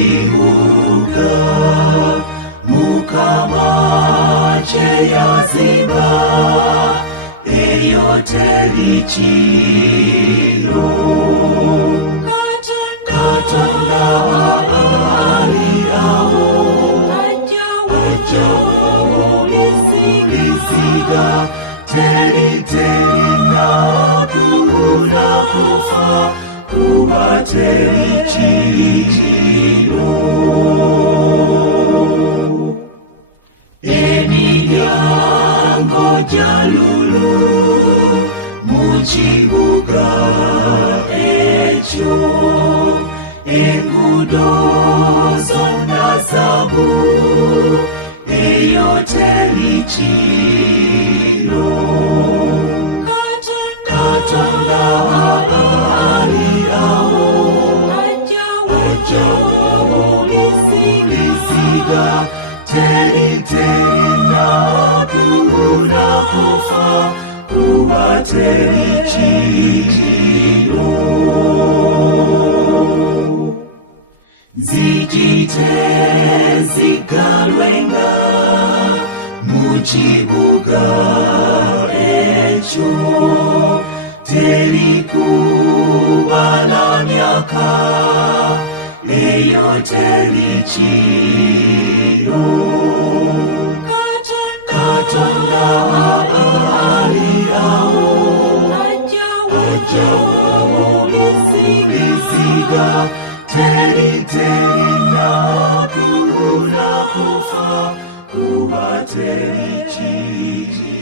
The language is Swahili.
terichiuka mukamache yazimba eyo terichiro Katonda ali awo ajawo lisiga teri nakuna kufa kuba terichiro emiryango jalulu mukibuga ekyo enguudo zonna zabu eyo terichiro Katonda ali awo ajawo lisiga teri nakuna kufa kuba terichiro nzigite zigalwenga mukibuga ekyo terikuba na myaka eyo terichiro Katonda ali awo ajawo lisiga teri nakuna kufa kuba terichiro